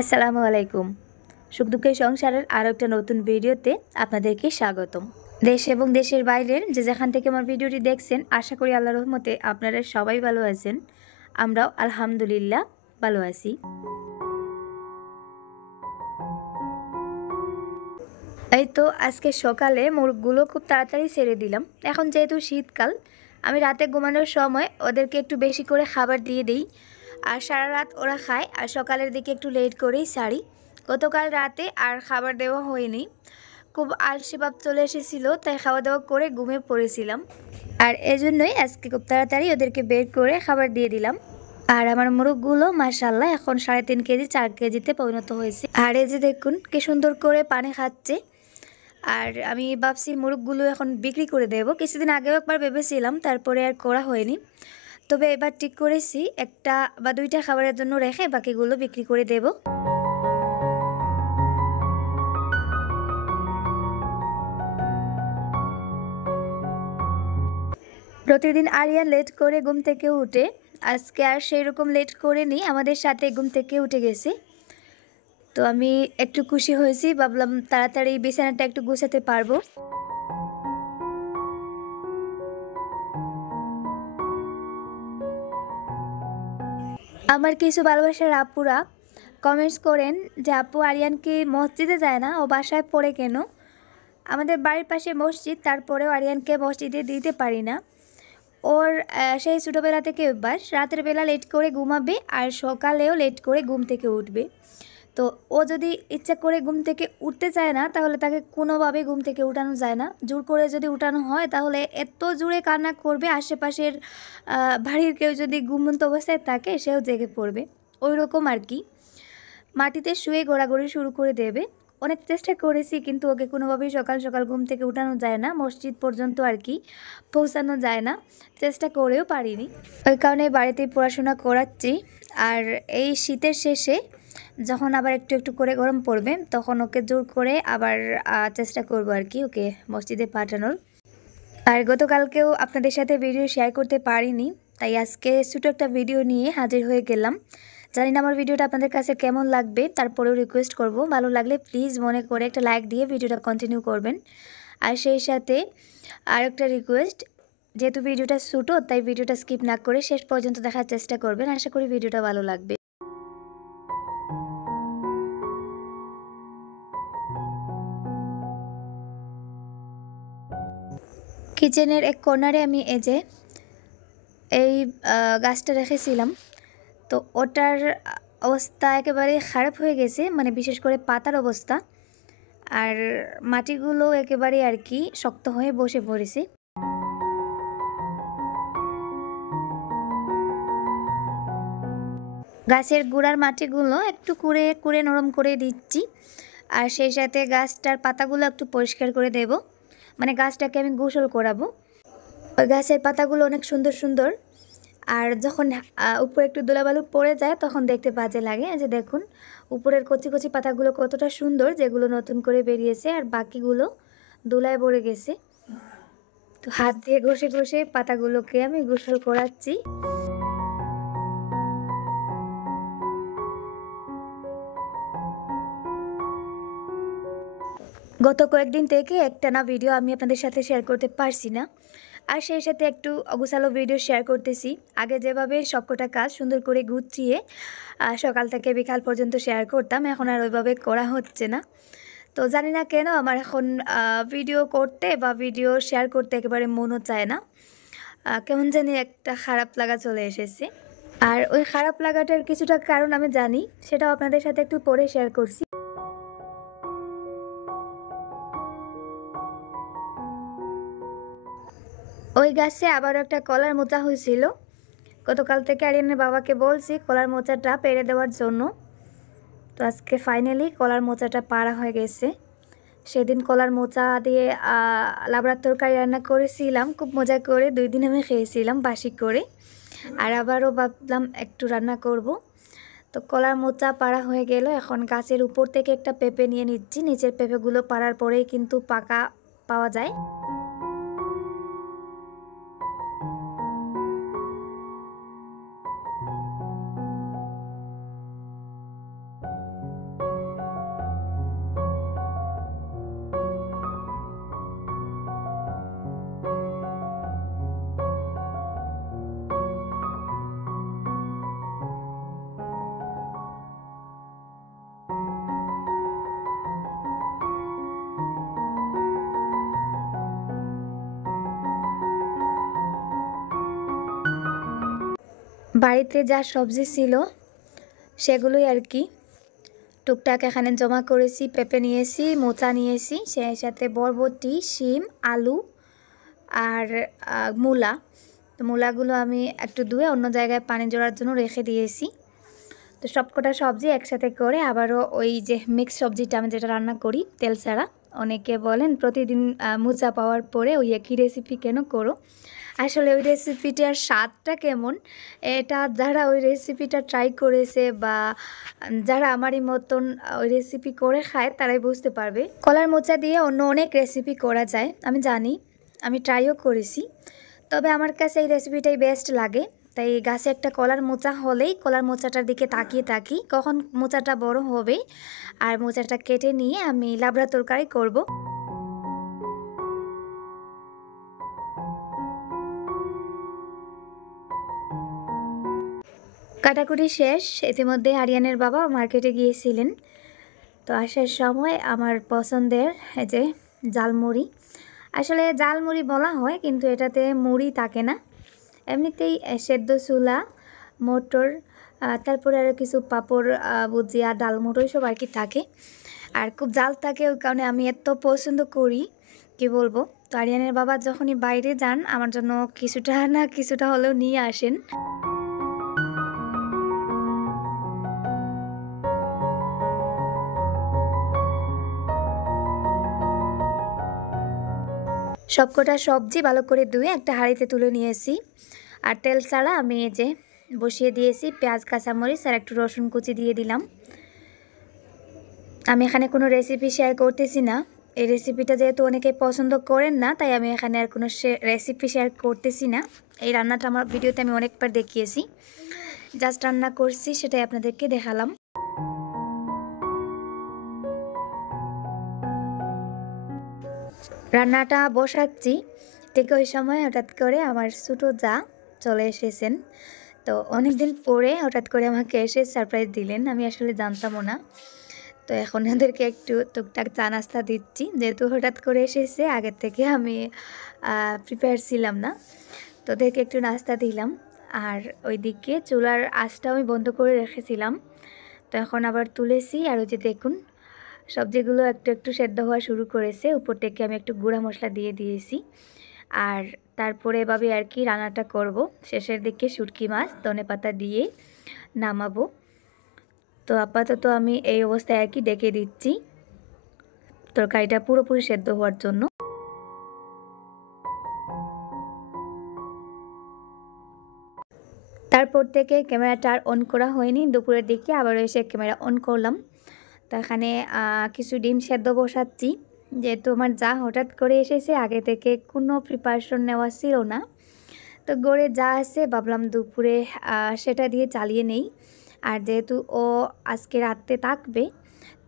আসসালামু আলাইকুম। সুখ দুঃখের সংসারের আরও একটা নতুন ভিডিওতে আপনাদেরকে স্বাগতম। দেশ এবং দেশের বাইরের যে যেখান থেকে আমার ভিডিওটি দেখছেন, আশা করি আল্লাহর রহমতে আপনারা সবাই ভালো আছেন। আমরাও আলহামদুলিল্লাহ ভালো আছি। এই তো আজকে সকালে মুরগগুলো খুব তাড়াতাড়ি ছেড়ে দিলাম। এখন যেহেতু শীতকাল, আমি রাতে ঘুমানোর সময় ওদেরকে একটু বেশি করে খাবার দিয়ে দিই। আর সারা রাত ওরা খায়, আর সকালের দিকে একটু লেট করেই ছাড়ি। গতকাল রাতে আর খাবার দেওয়া হয়নি, খুব আলসে ভাব চলে এসেছিলো, তাই খাওয়া দাওয়া করে ঘুমিয়ে পড়েছিলাম। আর এজন্যই আজকে খুব তাড়াতাড়ি ওদেরকে বের করে খাবার দিয়ে দিলাম। আর আমার মোরগগুলো মাশাআল্লাহ এখন 3.5 কেজি 4 কেজিতে পরিণত হয়েছে। আর এই যে দেখুন কি সুন্দর করে পানি খাচ্ছে। আর আমি ভাবছি মোরগগুলো এখন বিক্রি করে দেব। কিছুদিন আগেও একবার ভেবেছিলাম, তারপরে আর করা হয়নি। তবে এবার ঠিক করেছি একটা বা দুইটা খাবারের জন্য রেখে বাকিগুলো বিক্রি করে দেব। প্রতিদিন আরিয়ান লেট করে ঘুম থেকে উঠে, আজকে আর সেই রকম লেট করেনি, আমাদের সাথে ঘুম থেকে উঠে গেছে। তো আমি একটু খুশি হয়েছি, ভাবলাম তাড়াতাড়ি বিছানাটা একটু গোছাতে পারবো। আমার কিছু ভালোবাসার আপুরা কমেন্টস করেন যে আপু আরিয়ানকে মসজিদে যায় না, ও বাসায় পড়ে কেন? আমাদের বাড়ির পাশে মসজিদ, তারপরেও আরিয়ানকে মসজিদে দিতে পারি না। ওর সেই ছোটোবেলা থেকে অভ্যাস, রাতের বেলা লেট করে ঘুমাবে আর সকালেও লেট করে ঘুম থেকে উঠবে। তো ও যদি ইচ্ছা করে ঘুম থেকে উঠতে চায় না, তাহলে তাকে কোনোভাবে ঘুম থেকে উঠানো যায় না। জোর করে যদি উঠানো হয়, তাহলে এত জোরে কান্না করবে, আশেপাশের বাড়ির কেউ যদি ঘুমন্ত অবস্থায় থাকে সেও জেগে পড়বে। ওই রকম আর কি, মাটিতে শুয়ে ঘোরাঘুরি শুরু করে দেবে। অনেক চেষ্টা করেছি, কিন্তু ওকে কোনোভাবেই সকাল সকাল ঘুম থেকে উঠানো যায় না, মসজিদ পর্যন্ত আর কি পৌঁছানো যায় না, চেষ্টা করেও পারিনি। ওই কারণে বাড়িতেই পড়াশোনা করাচ্ছি। আর এই শীতের শেষে যখন আবার একটু একটু করে গরম পড়বে, তখন ওকে জোর করে আবার চেষ্টা করবো আর কি ওকে মসজিদে পাঠানোর। আর গতকালকেও আপনাদের সাথে ভিডিও শেয়ার করতে পারিনি, তাই আজকে ছোটো একটা ভিডিও নিয়ে হাজির হয়ে গেলাম। জানি না আমার ভিডিওটা আপনাদের কাছে কেমন লাগবে, তারপরেও রিকোয়েস্ট করব ভালো লাগলে প্লিজ মনে করে একটা লাইক দিয়ে ভিডিওটা কন্টিনিউ করবেন। আর সেই সাথে আরেকটা রিকোয়েস্ট, যেহেতু ভিডিওটা ছোটো, তাই ভিডিওটা স্কিপ না করে শেষ পর্যন্ত দেখার চেষ্টা করবেন। আশা করি ভিডিওটা ভালো লাগবে। কিচেনের এক কর্নারে আমি এই গাছটা রেখেছিলাম। তো ওটার অবস্থা একেবারে খারাপ হয়ে গেছে, মানে বিশেষ করে পাতার অবস্থা। আর মাটিগুলো একেবারে আর কি শক্ত হয়ে বসে পড়েছে। গাছের গোড়ার মাটিগুলো একটু কুড়ে কুড়ে নরম করে দিচ্ছি। আর সেই সাথে গাছটার পাতাগুলো একটু পরিষ্কার করে দেব, মানে গাছটাকে আমি গোসল করাবো। ওই গাছের পাতাগুলো অনেক সুন্দর সুন্দর। আর যখন উপরে একটু ধুলাবালু পড়ে যায়, তখন দেখতে বাজে লাগে। এই যে দেখুন উপরের কচি কচি পাতাগুলো কতটা সুন্দর, যেগুলো নতুন করে বেরিয়েছে, আর বাকিগুলো ধুলায় ভরে গেছে। তো হাত দিয়ে ঘষে ঘষে পাতাগুলোকে আমি গোসল করাচ্ছি। গত কয়েকদিন থেকে একটানা ভিডিও আমি আপনাদের সাথে শেয়ার করতে পারছি না, আর সেই সাথে একটু অগোছালো ভিডিও শেয়ার করতেছি। আগে যেভাবে সবকটা কাজ সুন্দর করে গুছিয়ে সকাল থেকে বিকাল পর্যন্ত শেয়ার করতাম, এখন আর ওইভাবে করা হচ্ছে না। তো জানি না কেন আমার এখন ভিডিও করতে বা ভিডিও শেয়ার করতে একেবারে মনও চায় না। কেমন জানি একটা খারাপ লাগা চলে এসেছে। আর ওই খারাপ লাগাটার কিছুটা কারণ আমি জানি, সেটাও আপনাদের সাথে একটু পরে শেয়ার করছি। ওই গাছে আবারও একটা কলার মোচা হয়েছিল। গতকাল থেকে আরিয়ানের বাবাকে বলছি কলার মোচাটা পেড়ে দেওয়ার জন্য। তো আজকে ফাইনালি কলার মোচাটা পাড়া হয়ে গেছে। সেদিন কলার মোচা দিয়ে লাবড়ার তরকারি রান্না করেছিলাম, খুব মজা করে 2 দিন আমি খেয়েছিলাম বাসি করে। আর আবারও ভাবলাম একটু রান্না করব। তো কলার মোচা পাড়া হয়ে গেল, এখন গাছের উপর থেকে একটা পেঁপে নিয়ে নিচ্ছি। নিচের পেঁপেগুলো পাড়ার পরেই কিন্তু পাকা পাওয়া যায়। বাড়িতে যা সবজি ছিল সেগুলোই আর কি টুকটাক এখানে জমা করেছি। পেঁপে নিয়েছি, মোচা নিয়েছি, সেই সাথে বরবটি, শিম, আলু আর মূলা। তো মূলাগুলো আমি একটু ধুয়ে অন্য জায়গায় পানি জড়ার জন্য রেখে দিয়েছি। তো সবকটা সবজি একসাথে করে আবারও ওই যে মিক্স সবজিটা আমি যেটা রান্না করি তেল ছাড়া, অনেকে বলেন প্রতিদিন মোচা পাওয়ার পরে ওই একই রেসিপি কেন করো। আসলে ওই রেসিপিটার স্বাদটা কেমন, এটা যারা ওই রেসিপিটা ট্রাই করেছে বা যারা আমারই মতন ওই রেসিপি করে খায় তারাই বুঝতে পারবে। কলার মোচা দিয়ে অন্য অনেক রেসিপি করা যায়, আমি জানি, আমি ট্রাইও করেছি, তবে আমার কাছে এই রেসিপিটাই বেস্ট লাগে। তাই গাছে একটা কলার মোচা হলেই কলার মোচাটার দিকে তাকিয়ে থাকি কখন মোচাটা বড় হবে, আর মোচাটা কেটে নিয়ে আমি লাবড়া তরকারি করব। কাটাকুটি শেষ, ইতিমধ্যে আরিয়ানের বাবা মার্কেটে গিয়েছিলেন। তো আসার সময় আমার পছন্দের এই যে জালমুড়ি, আসলে জালমুড়ি বলা হয় কিন্তু এটাতে মুড়ি থাকে না, এমনিতেই সেদ্ধ চুলা, মটর, তারপরে আরও কিছু পাঁপড়, ভুজিয়া, ডালমুড়ো সব আর কি থাকে, আর খুব জাল থাকে। ওই কারণে আমি এত পছন্দ করি কি বলবো। তো আরিয়ানের বাবা যখনই বাইরে যান আমার জন্য কিছুটা না কিছুটা হলেও নিয়ে আসেন। সবকটা সবজি ভালো করে ধুয়ে একটা হাঁড়িতে তুলে নিয়েছি, আর তেল ছাড়া আমি এই যে বসিয়ে দিয়েছি। পেঁয়াজ, কাঁচামরিচ আর একটু রসুন কুচি দিয়ে দিলাম। আমি এখানে কোনো রেসিপি শেয়ার করতেছি না, এই রেসিপিটা যেহেতু অনেকে পছন্দ করেন না তাই আমি এখানে আর কোনো রেসিপি শেয়ার করতেছি না। এই রান্নাটা আমার ভিডিওতে আমি অনেকবার দেখিয়েছি, জাস্ট রান্না করছি সেটাই আপনাদেরকে দেখালাম। রান্নাটা বসাচ্ছি, ঠিক ওই সময় হঠাৎ করে আমার ছোটো যা চলে এসেছেন। তো অনেক দিন পরে হঠাৎ করে আমাকে এসে সারপ্রাইজ দিলেন, আমি আসলে জানতামও না। তো এখন ওদেরকে একটু টুকটাক চা নাস্তা দিচ্ছি, যেহেতু হঠাৎ করে এসেছে, আগের থেকে আমি প্রিপেয়ার ছিলাম না। তো ওদেরকে একটু নাস্তা দিলাম, আর ওইদিকে চুলার আঁচটা আমি বন্ধ করে রেখেছিলাম। তো এখন আবার তুলেছি, আর ওই যে দেখুন সবজিগুলো একটু একটু সেদ্ধ হওয়া শুরু করেছে। উপর থেকে আমি একটু গুঁড়া মশলা দিয়ে দিয়েছি, আর তারপরে এভাবে আর কি রান্নাটা করব। শেষের দিকে শুটকি মাছ ধনেপাতা দিয়ে নামাবো। তো আপাতত আমি এই অবস্থায় আর কি ডেকে দিচ্ছি তরকারিটা পুরোপুরি সেদ্ধ হওয়ার জন্য। তারপর থেকে ক্যামেরাটা আর অন করা হয়নি, দুপুরের দিকে আবার এসে ক্যামেরা অন করলাম। তো এখানে কিছু ডিম সেদ্ধ বসাচ্ছি, যেহেতু আমার যা হঠাৎ করে এসেছে, আগে থেকে কোনো প্রিপারেশন নেওয়া ছিল না। তো গড়ে যা আছে ভাবলাম দুপুরে সেটা দিয়ে চালিয়ে নেই। আর যেহেতু ও আজকে রাতে থাকবে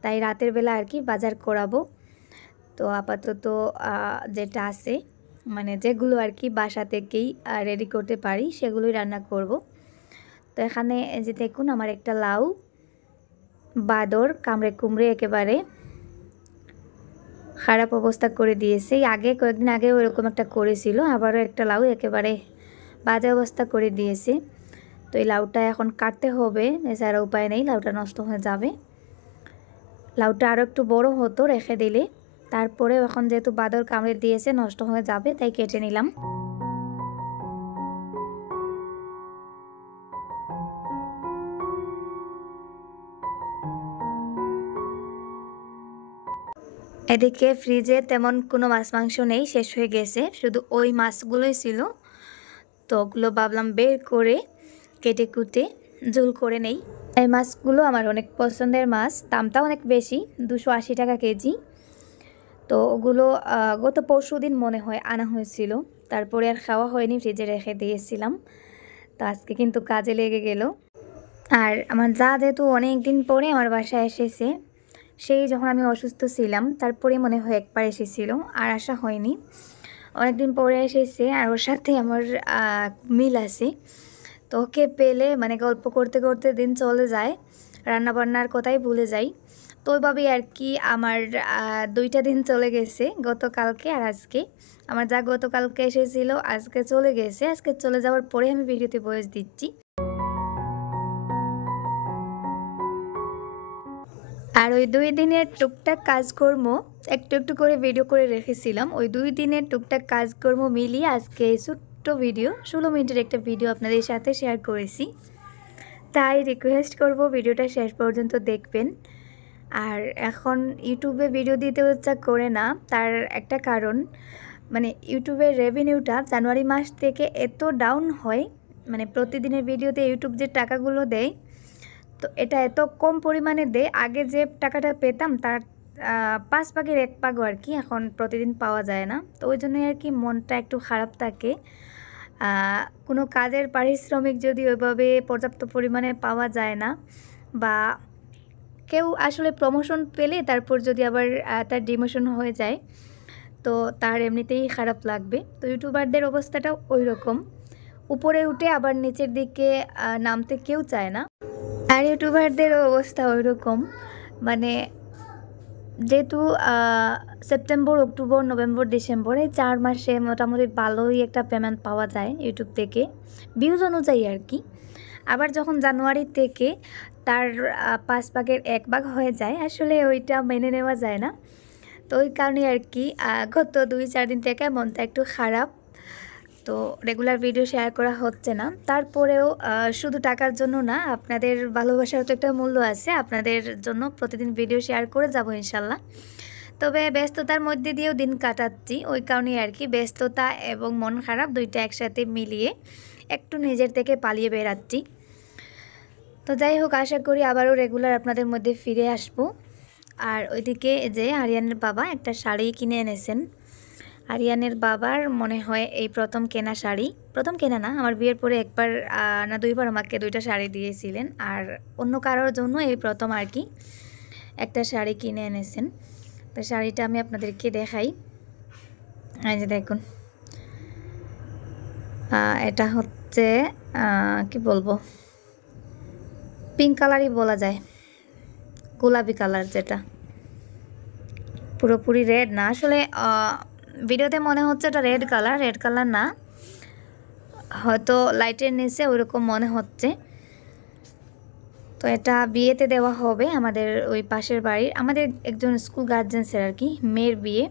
তাই রাতের বেলা আর কি বাজার করাবো। তো আপাতত যেটা আছে মানে যেগুলো আর কি বাসা থেকেই রেডি করতে পারি সেগুলোই রান্না করব। তো এখানে যে দেখুন আমার একটা লাউ, বাদর কামড়ে কুমড়ে একেবারে খারাপ অবস্থা করে দিয়েছে। আগে কয়েকদিন আগে ওরকম একটা করেছিল, আবারও একটা লাউ একেবারে বাজে অবস্থা করে দিয়েছে। তো এই লাউটা এখন কাটতে হবে, এছাড়া উপায় নেই, লাউটা নষ্ট হয়ে যাবে। লাউটা আরও একটু বড় হতো রেখে দিলে, তারপরে এখন যেহেতু বাদর কামড়ে দিয়েছে নষ্ট হয়ে যাবে তাই কেটে নিলাম। এদিকে ফ্রিজে তেমন কোনো মাছ মাংস নেই, শেষ হয়ে গেছে, শুধু ওই মাছগুলোই ছিল। তো ওগুলো ভাবলাম বের করে কেটে কুটে ঝোল করে নেই। এই মাছগুলো আমার অনেক পছন্দের মাছ, দামটা অনেক বেশি, 280 টাকা কেজি। তো ওগুলো গত পরশুদিন মনে হয় আনা হয়েছিল, তারপরে আর খাওয়া হয়নি, ফ্রিজে রেখে দিয়েছিলাম। তো আজকে কিন্তু কাজে লেগে গেল। আর আমার যা যেহেতু অনেক দিন পরে আমার বাসায় এসেছে, সেই যখন আমি অসুস্থ ছিলাম তারপরে মনে হয় একবার এসেছিল, আর আসা হয়নি। অনেক দিন পরে এসেছে, আর ওর সাথে আমার মিল আছে। তো ওকে পেলে মানে গল্প করতে করতে দিন চলে যায়, রান্নাবান্নার কথাই ভুলে যাই। তো ওইভাবেই আর কি আমার 2টা দিন চলে গেছে, গতকালকে আর আজকে। আমার যা গতকালকে এসেছিল আজকে চলে গেছে, আজকে চলে যাওয়ার পরে আমি ভিডিওতে ভয়েস দিচ্ছি। আর ওই 2 দিনের টুকটাক কাজকর্ম একটু একটু করে ভিডিও করে রেখেছিলাম। ওই 2 দিনের টুকটাক কাজকর্ম মিলিয়ে আজকে এই ছোট্ট ভিডিও 16 মিনিটের একটা ভিডিও আপনাদের সাথে শেয়ার করেছি। তাই রিকোয়েস্ট করব ভিডিওটা শেষ পর্যন্ত দেখবেন। আর এখন ইউটিউবে ভিডিও দিতে ইচ্ছা করে না, তার একটা কারণ মানে ইউটিউবের রেভিনিউটা জানুয়ারি মাস থেকে এত ডাউন হয়, মানে প্রতিদিনের ভিডিওতে ইউটিউব যে টাকাগুলো দেয় তো এটা এত কম পরিমাণে দেয়। আগে যে টাকাটা পেতাম তার 5 ভাগের 1 ভাগও আর কি এখন প্রতিদিন পাওয়া যায় না। তো ওই জন্যই আর কি মনটা একটু খারাপ থাকে। কোনো কাজের পারিশ্রমিক যদি ওইভাবে পর্যাপ্ত পরিমাণে পাওয়া যায় না, বা কেউ আসলে প্রমোশন পেলে তারপর যদি আবার তার ডিমোশন হয়ে যায় তো তার এমনিতেই খারাপ লাগবে। তো ইউটিউবারদের অবস্থাটাও ওই রকম, উপরে উঠে আবার নিচের দিকে নামতে কেউ চায় না। আর ইউটিউবারদেরও অবস্থা ওই রকম, মানে যেহেতু সেপ্টেম্বর, অক্টোবর, নভেম্বর, ডিসেম্বর এই 4 মাসে মোটামুটি ভালোই একটা পেমেন্ট পাওয়া যায় ইউটিউব থেকে, ভিউজ অনুযায়ী আর কি। আবার যখন জানুয়ারি থেকে তার 5 ভাগের 1 ভাগ হয়ে যায়, আসলে ওইটা মেনে নেওয়া যায় না। তো ওই কারণে আর কি গত 2-4 দিন থেকে মনটা একটু খারাপ। তো রেগুলার ভিডিও শেয়ার করা হচ্ছে না। তারপরেও শুধু টাকার জন্য না, আপনাদের ভালোবাসার তো একটা মূল্য আছে। আপনাদের জন্য প্রতিদিন ভিডিও শেয়ার করে যাব ইনশাল্লাহ। তবে ব্যস্ততার মধ্যে দিয়েও দিন কাটাচ্ছি, ওই কারণেই আর কি ব্যস্ততা এবং মন খারাপ দুইটা একসাথে মিলিয়ে একটু নিজের থেকে পালিয়ে বেড়াচ্ছি। তো যাই হোক, আশা করি আবারও রেগুলার আপনাদের মধ্যে ফিরে আসবো। আর ওইদিকে যে আরিয়ানের বাবা একটা শাড়ি কিনে এনেছেন। আরিয়ানের বাবার মনে হয় এই প্রথম কেনা শাড়ি, প্রথম কেনা না, আমার বিয়ের পরে একবার না 2বার আমাকে 2টা শাড়ি দিয়েছিলেন, আর অন্য কারোর জন্য এই প্রথম আর কি একটা শাড়ি কিনে এনেছেন। তো শাড়িটা আমি আপনাদেরকে দেখাই। এই যে দেখুন, এটা হচ্ছে কি বলবো, পিঙ্ক কালারই বলা যায়, গোলাপি কালার, যেটা পুরোপুরি রেড না। আসলে ভিডিওতে মনে হচ্ছে এটা রেড কালার, রেড কালার না, হয়তো লাইটের নিচে ওইরকম মনে হচ্ছে। তো এটা বিয়েতে দেওয়া হবে আমাদের ওই পাশের বাড়ির, আমাদের একজন স্কুল গার্জেন্সের আর কি মেয়ের বিয়ে।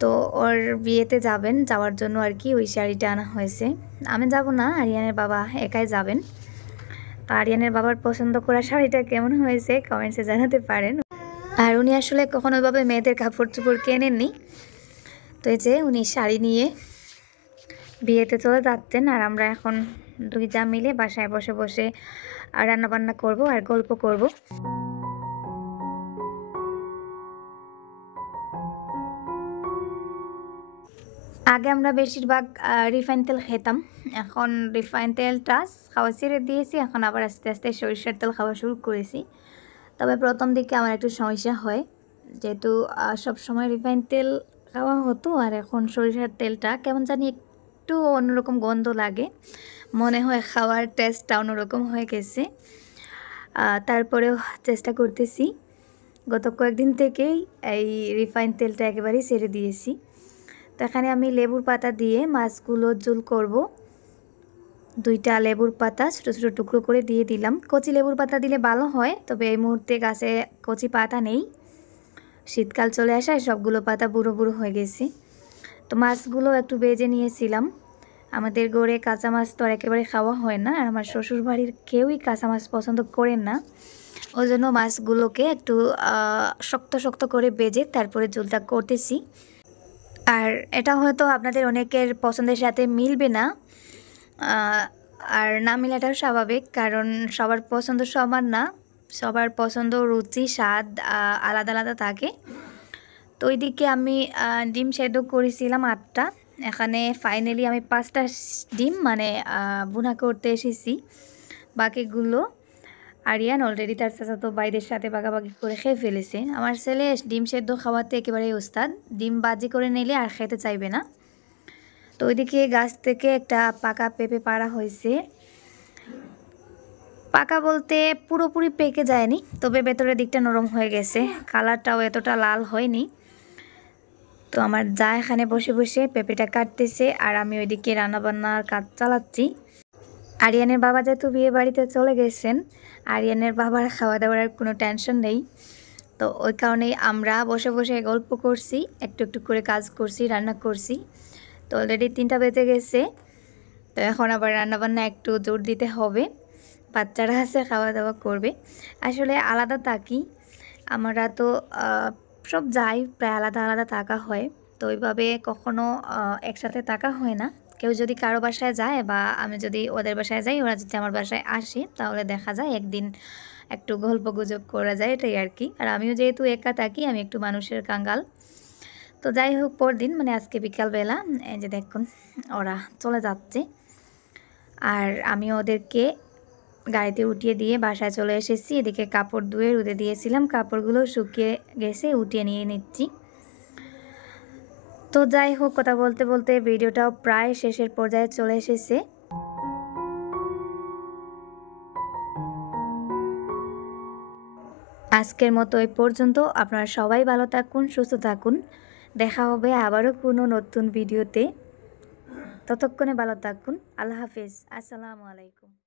তো ওর বিয়েতে যাওয়ার জন্য আর কি ওই শাড়িটা আনা হয়েছে। আমি যাব না, আরিয়ানের বাবা একাই যাবেন। তো আরিয়ানের বাবার পছন্দ করা শাড়িটা কেমন হয়েছে কমেন্টসে জানাতে পারেন। আর উনি আসলে কখনো ওইভাবে মেয়েদের কাপড় চোপড় কেনেননি। তো এই যে উনি শাড়ি নিয়ে বিয়েতে চলে যাচ্ছেন, আর আমরা এখন 2 যা মিলে বাসায় বসে বসে রান্নাবান্না করব আর গল্প করব। আগে আমরা বেশিরভাগ রিফাইন তেল খেতাম, এখন রিফাইন তেলটা খাওয়া ছেড়ে দিয়েছি, এখন আবার আস্তে আস্তে সরিষার তেল খাওয়া শুরু করেছি। তবে প্রথম দিকে আমার একটু সমস্যা হয়, যেহেতু সব সময় রিফাইন তেল খাওয়া হতো, আর এখন সরিষার তেলটা কেমন জানি একটু অন্যরকম গন্ধ লাগে, মনে হয় খাওয়ার টেস্টটা অন্যরকম হয়ে গেছে। তারপরেও চেষ্টা করতেছি, গত কয়েকদিন থেকেই এই রিফাইন তেলটা একেবারেই ছেড়ে দিয়েছি। তো এখানে আমি লেবুর পাতা দিয়ে মাছগুলো ঝোল করব। 2টা লেবুর পাতা ছোটো ছোটো টুকরো করে দিয়ে দিলাম। কচি লেবুর পাতা দিলে ভালো হয়, তবে এই মুহূর্তে গাছে কচি পাতা নেই, শীতকাল চলে আসায় সবগুলো পাতা বুড়ো বুড়ো হয়ে গেছে। তো মাছগুলো একটু ভেজে নিয়েছিলাম। আমাদের গড়ে কাঁচা মাছ তো আর একেবারে খাওয়া হয় না, আর আমার শ্বশুর বাড়ির কেউই কাঁচা মাছ পছন্দ করেন না। ওই জন্য মাছগুলোকে একটু শক্ত শক্ত করে ভেজে তারপরে ঝোলটা করতেছি। আর এটা হয়তো আপনাদের অনেকের পছন্দের সাথে মিলবে না, আর না মিলাটাও স্বাভাবিক, কারণ সবার পছন্দ সমান না, সবার পছন্দ, রুচি, স্বাদ আলাদা আলাদা থাকে। তো ওইদিকে আমি ডিম সেদ্ধ করেছিলাম 8টা, এখানে ফাইনালি আমি 5টা ডিম মানে ভুনা করতে এসেছি। বাকিগুলো আরিয়ান অলরেডি তার চাচাতো ভাইদের সাথে ভাগাভাগি করে খেয়ে ফেলেছে। আমার ছেলে ডিম সেদ্ধ খাওয়াতে একেবারেই ওস্তাদ, ডিম বাজি করে নিলে আর খেতে চাইবে না। তো ওইদিকে গাছ থেকে একটা পাকা পেঁপে পাড়া হয়েছে, পাকা বলতে পুরোপুরি পেকে যায়নি, তবে ভেতরের দিকটা নরম হয়ে গেছে, কালারটাও এতটা লাল হয়নি। তো আমার যা এখানে বসে বসে পেঁপেটা কাটতেছে, আর আমি ওইদিকে রান্নাবান্নার কাজ চালাচ্ছি। আরিয়ানের বাবা যেহেতু বিয়ে বাড়িতে চলে গেছেন, আরিয়ানের বাবার খাওয়া দাওয়ার আর কোনো টেনশন নেই। তো ওই কারণেই আমরা বসে বসে গল্প করছি, একটু একটু করে কাজ করছি, রান্না করছি। তো অলরেডি 3টা বেজে গেছে। তো এখন আবার রান্নাবান্না একটু জোর দিতে হবে। বাচ্চারা আছে, খাওয়া দাওয়া করবে। আসলে আলাদা থাকি আমরা তো, সব যাই প্রায় আলাদা আলাদা থাকা হয়। তো ওইভাবে কখনো একসাথে থাকা হয় না। কেউ যদি কারো বাসায় যায় বা আমি যদি ওদের বাসায় যাই, ওরা যদি আমার বাসায় আসে, তাহলে দেখা যায় একদিন একটু গল্পগুজব করা যায়, এটাই আর কি। আর আমিও যেহেতু একা থাকি, আমি একটু মানুষের কাঙ্গাল। তো যাই হোক, পরদিন মানে আজকে বিকালবেলা এই যে দেখুন ওরা চলে যাচ্ছে। আর আমি ওদেরকে গাড়িতে উঠিয়ে দিয়ে বাসায় চলে এসেছি। এদিকে কাপড় ধুয়ে রোদে দিয়েছিলাম, কাপড়গুলো শুকিয়ে গেছে, উঠিয়ে নিয়ে নিচ্ছি। তো যাই হোক, কথা বলতে বলতে ভিডিওটাও প্রায় শেষের পর্যায়ে চলে এসেছে। আজকের মতো এই পর্যন্ত। আপনারা সবাই ভালো থাকুন, সুস্থ থাকুন। দেখা হবে আবারও কোনো নতুন ভিডিওতে। ততক্ষণে ভালো থাকুন। আল্লাহ হাফেজ। আসসালামু আলাইকুম।